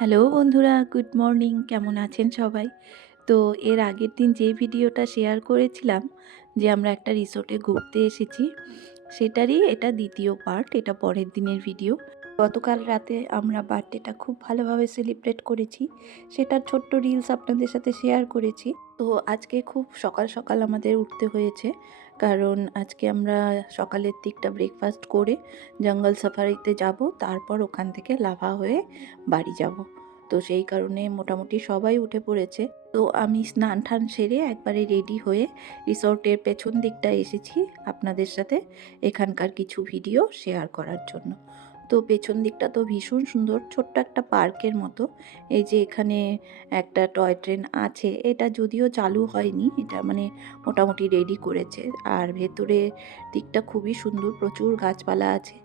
Hello বন্ধুরা, good morning. কেমন আছেন সবাই? তো এর আগের দিন যে ভিডিওটা শেয়ার করেছিলাম যে আমরা একটা রিসোর্টে ঘুরতে এসেছি, সেটারই এটা দ্বিতীয় পার্ট। এটা পরের দিনের ভিডিও। গতকাল রাতে আমরা বার্থডেটা খুব ভালোভাবে সেলিব্রেট করেছি, সেটার ছোট্ট রিলস আপনাদের সাথে শেয়ার করেছি। তো আজকে খুব সকাল সকাল আমাদের উঠতে হয়েছে, কারণ আজকে আমরা সকালের দিকটা ব্রেকফাস্ট করে জঙ্গল সাফারিতে যাব, তারপর ওখান থেকে লাভা হয়ে বাড়ি যাব। তো সেই কারণে মোটামুটি সবাই উঠে পড়েছে। তো আমি স্নান টান সেরে একবারে রেডি হয়ে রিসর্টের পেছন দিকটা এসেছি আপনাদের সাথে এখানকার কিছু ভিডিও শেয়ার করার জন্য। তো পেছন দিকটা তো ভীষণ সুন্দর, ছোট্ট একটা পার্কের মতো। এই যে এখানে একটা টয় ট্রেন আছে, এটা যদিও চালু হয়নি, এটা মানে মোটামুটি রেডি করেছে। আর ভেতরে দিকটা খুবই সুন্দর, প্রচুর গাছপালা আছে।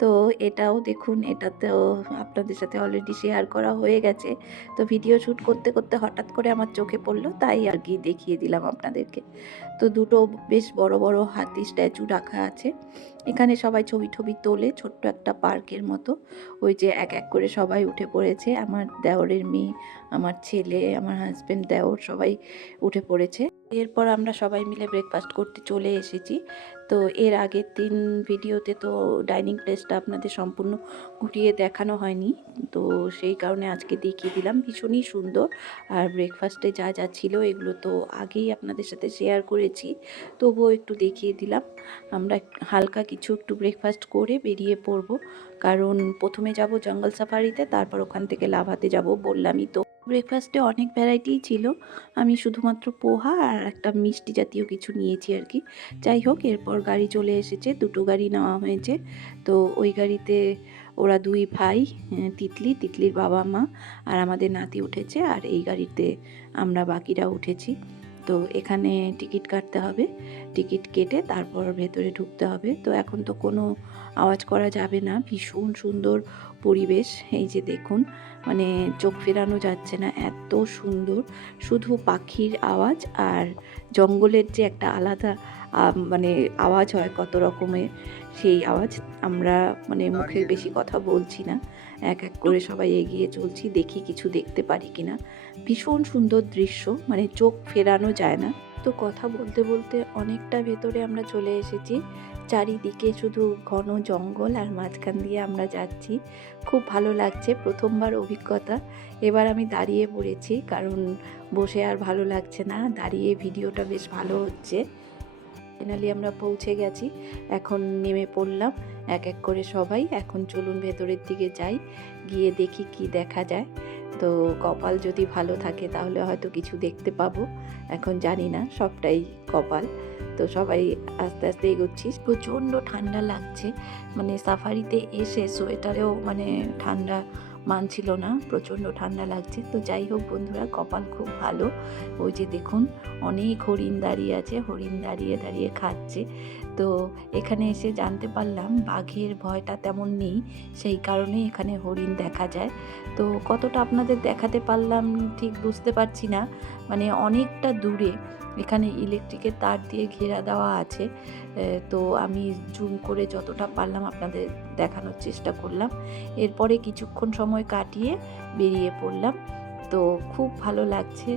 তো এটাও দেখুন, এটাতেও আপনাদের সাথে অলরেডি শেয়ার করা হয়ে গেছে। তো ভিডিও শ্যুট করতে করতে হঠাৎ করে আমার চোখে পড়লো, তাই আর কি দেখিয়ে দিলাম আপনাদেরকে। তো দুটো বেশ বড় বড় হাতি স্ট্যাচু রাখা আছে। এখানে সবাই ছবি টবি তোলে, ছোট্ট একটা পার্কের মতো। ওই যে এক এক করে সবাই উঠে পড়েছে, আমার দেওরের মেয়ে, আমার ছেলে, আমার হাজব্যান্ড, দেওর সবাই উঠে পড়েছে। এরপর আমরা সবাই মিলে ব্রেকফাস্ট করতে চলে এসেছি। তো এর আগের দিন ভিডিওতে তো ডাইনিং প্লেসটা আপনাদের সম্পূর্ণ ঘুরিয়ে দেখানো হয়নি, তো সেই কারণে আজকে দেখিয়ে দিলাম। ভীষণই সুন্দর। আর ব্রেকফাস্টে যা যা ছিল এগুলো তো আগেই আপনাদের সাথে শেয়ার করেছি, তবুও একটু দেখিয়ে দিলাম। আমরা হালকা কিছু একটু ব্রেকফাস্ট করে বেরিয়ে পড়ব, কারণ প্রথমে যাব জঙ্গল সাফারিতে, তারপর ওখান থেকে লাভাতে যাব, বললামই তো। ব্রেকফাস্টে অনেক ভ্যারাইটিই ছিল, আমি শুধুমাত্র পোহা আর একটা মিষ্টি জাতীয় কিছু নিয়েছি আর কি। যাই হোক, এরপর গাড়ি চলে এসেছে, দুটো গাড়ি নেওয়া হয়েছে। তো ওই গাড়িতে ওরা দুই ভাই, তিতলির বাবা মা আর আমাদের নাতি উঠেছে, আর এই গাড়িতে আমরা বাকিরা উঠেছি। তো এখানে টিকিট কাটতে হবে, টিকিট কেটে তারপর ভেতরে ঢুকতে হবে। তো এখন তো কোনো আওয়াজ করা যাবে না, ভীষণ সুন্দর পরিবেশ। এই যে দেখুন, মানে চোখ ফেরানো যাচ্ছে না, এত সুন্দর। শুধু পাখির আওয়াজ আর জঙ্গলের যে একটা আলাদা মানে আওয়াজ হয় কত রকমের, সেই আওয়াজ। আমরা মানে মুখে বেশি কথা বলছি না, এক এক করে সবাই এগিয়ে চলছি, দেখি কিছু দেখতে পারি কিনা। ভীষণ সুন্দর দৃশ্য, মানে চোখ ফেরানো যায় না। তো কথা বলতে বলতে অনেকটা ভেতরে আমরা চলে এসেছি। চারিদিকে শুধু ঘন জঙ্গল, আর মাঝখান দিয়ে আমরা যাচ্ছি। খুব ভালো লাগছে, প্রথমবার অভিজ্ঞতা। এবার আমি দাঁড়িয়ে পড়েছি, কারণ বসে আর ভালো লাগছে না, দাঁড়িয়ে ভিডিওটা বেশ ভালো হচ্ছে। ফাইনালি আমরা পৌঁছে গেছি, এখন নেমে পড়লাম এক এক করে সবাই। এখন চলুন ভেতরের দিকে যাই, গিয়ে দেখি কি দেখা যায়। তো কপাল যদি ভালো থাকে তাহলে হয়তো কিছু দেখতে পাবো, এখন জানি না, সবটাই কপাল। তো সবাই আস্তে আস্তে এগোচ্ছি। প্রচণ্ড ঠান্ডা লাগছে, মানে সাফারিতে এসে সোয়েটারেও মানে ঠান্ডা মানছিল না, প্রচণ্ড ঠান্ডা লাগছে। তো যাই হোক বন্ধুরা, কপাল খুব ভালো। ওই যে দেখুন, অনেক হরিণ দাঁড়িয়ে আছে, হরিণ দাঁড়িয়ে দাঁড়িয়ে খাচ্ছে। তো এখানে এসে জানতে পারলাম বাঘের ভয়টা তেমন নেই, সেই কারণে এখানে হরিণ দেখা যায়। তো কতটা আপনাদের দেখাতে পারলাম ঠিক বুঝতে পারছি না, মানে অনেকটা দূরে। এখানে ইলেকট্রিকের তার দিয়ে ঘেরা দেওয়া আছে। তো আমি জুম করে যতটা পারলাম আপনাদের দেখানোর চেষ্টা করলাম। এরপরে কিছুক্ষণ সময় কাটিয়ে বেরিয়ে পড়লাম। তো খুব ভালো লাগছে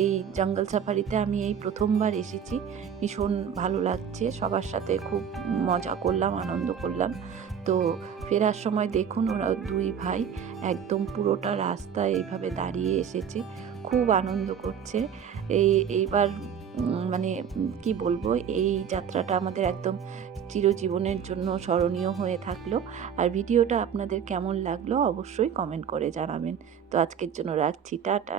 এই জঙ্গল সাফারিতে, আমি এই প্রথমবার এসেছি। ভীষণ ভালো লাগছে, সবার সাথে খুব মজা করলাম, আনন্দ করলাম। তো ফেরার সময় দেখুন, ওরা দুই ভাই একদম পুরোটা রাস্তা এইভাবে দাঁড়িয়ে এসেছে, খুব আনন্দ করছে। এইবার মানে কি বলবো, এই যাত্রাটা আমাদের একদম চিরজীবনের জন্য স্মরণীয় হয়ে থাকলো। আর ভিডিওটা আপনাদের কেমন লাগলো অবশ্যই কমেন্ট করে জানাবেন। তো আজকের জন্য রাখছি, টাটা।